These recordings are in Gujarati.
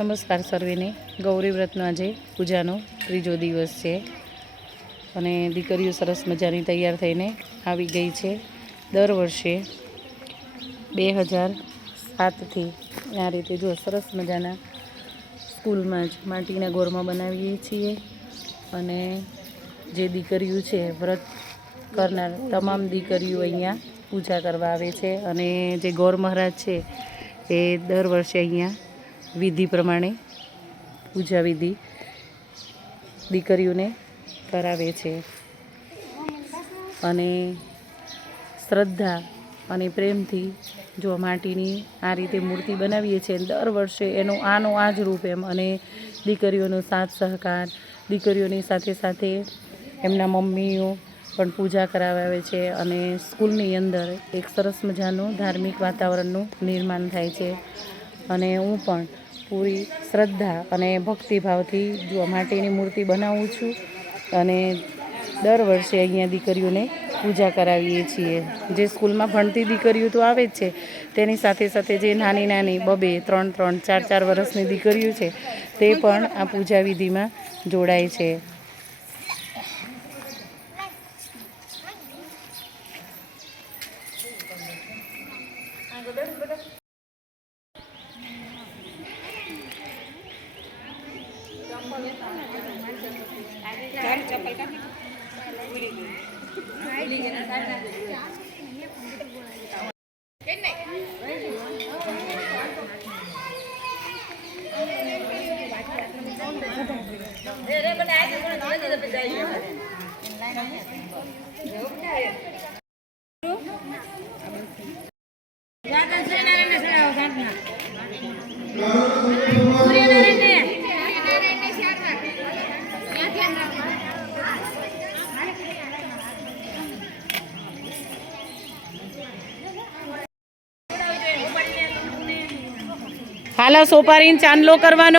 નમસ્કાર સર્વેને. ગૌરી વ્રતનો આજે પૂજાનો ત્રીજો દિવસ છે. અને દીકરીઓ સરસ મજાની તૈયાર થઈને આવી ગઈ છે. દર વર્ષે બે હજાર સાતથી આ રીતે જો સરસ મજાના સ્કૂલમાં જ માટીના ગોરમાં બનાવીએ છીએ. અને જે દીકરીઓ છે, વ્રત કરનાર તમામ દીકરીઓ અહીંયા પૂજા કરવા આવે છે. અને જે ગૌર મહારાજ છે, એ દર વર્ષે અહીંયા વિધિ પ્રમાણે, પૂજા વિધિ દીકરીઓને કરાવે છે. અને શ્રદ્ધા અને પ્રેમથી જો માટીની આ રીતે મૂર્તિ બનાવીએ છીએ, દર વર્ષે એનો આનો આ જ રૂપ એમ. અને દીકરીઓનો સાથ સહકાર, દીકરીઓની સાથે સાથે એમના મમ્મીઓ પણ પૂજા કરાવે છે અને સ્કૂલની અંદર એક સરસ મજાનું ધાર્મિક વાતાવરણનું નિર્માણ થાય છે. અને હું પણ પૂરી શ્રદ્ધા અને ભક્તિભાવથી જોવા માટેની મૂર્તિ બનાવું છું અને દર વર્ષે અહીંયા દીકરીઓને પૂજા કરાવીએ છીએ. જે સ્કૂલમાં ભણતી દીકરીઓ તો આવે જ છે. તેની સાથે સાથે જે નાની નાની બબે ત્રણ ત્રણ ચાર ચાર વર્ષની દીકરીઓ છે, તે પણ આ પૂજા વિધિમાં જોડાય છે. હાલો સોપારીને ચાંદલો કરવાનો.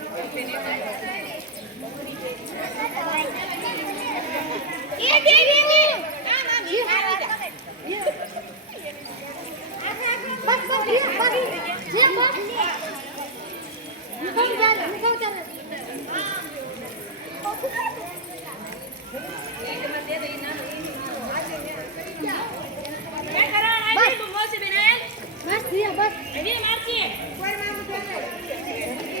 બધે કોનું? તો દીદી આવશે બધી હાલો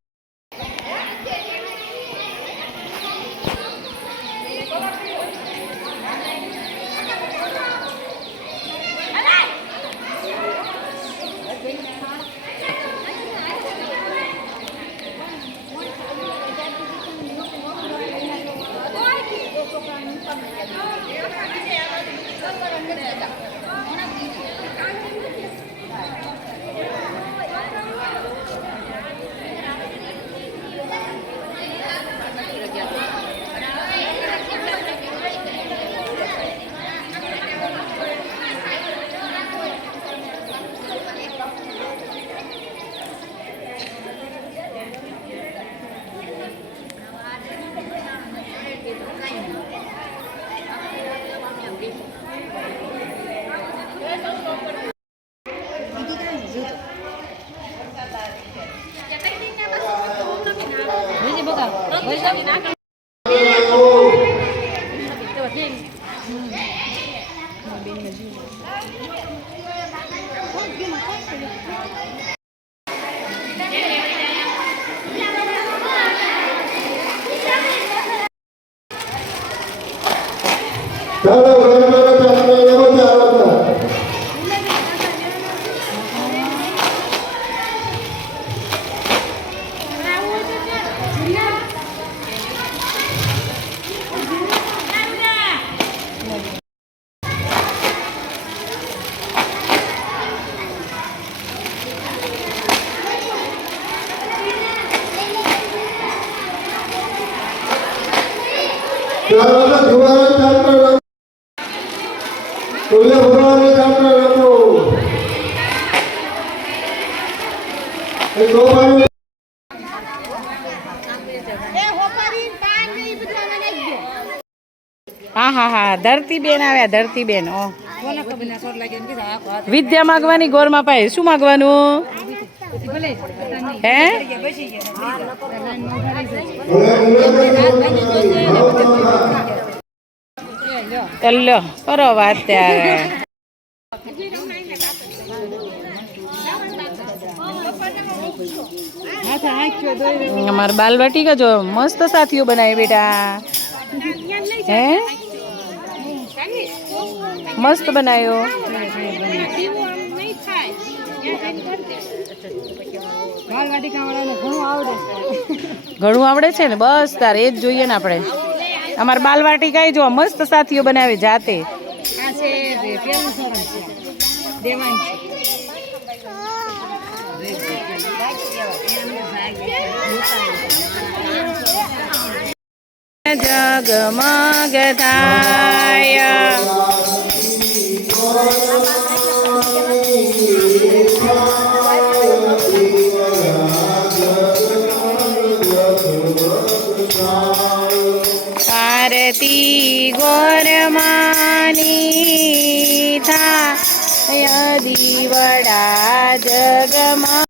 terminar. હા હા હા. ધરતી બેન આવ્યા ધરતી બેન ઓ વિદ્યા માગવાની ગોરમાં પાસે શું માગવાનું? હે? ચલો કરો વાત ત્યારે. અમારા બાલવાટિકા જો મસ્ત સાથીઓ બનાવી બેટા. હે? મસ્ત બનાવ્યો. ઘણું આવડે છે ને, બસ તારે એ જ જોઈએ ને આપણે. અમારે બાલવાટિકા જો મસ્ત સાથીઓ બનાવે જાતે. जगमगधाय गौर गोरमानी था यदि वड़ा जगमा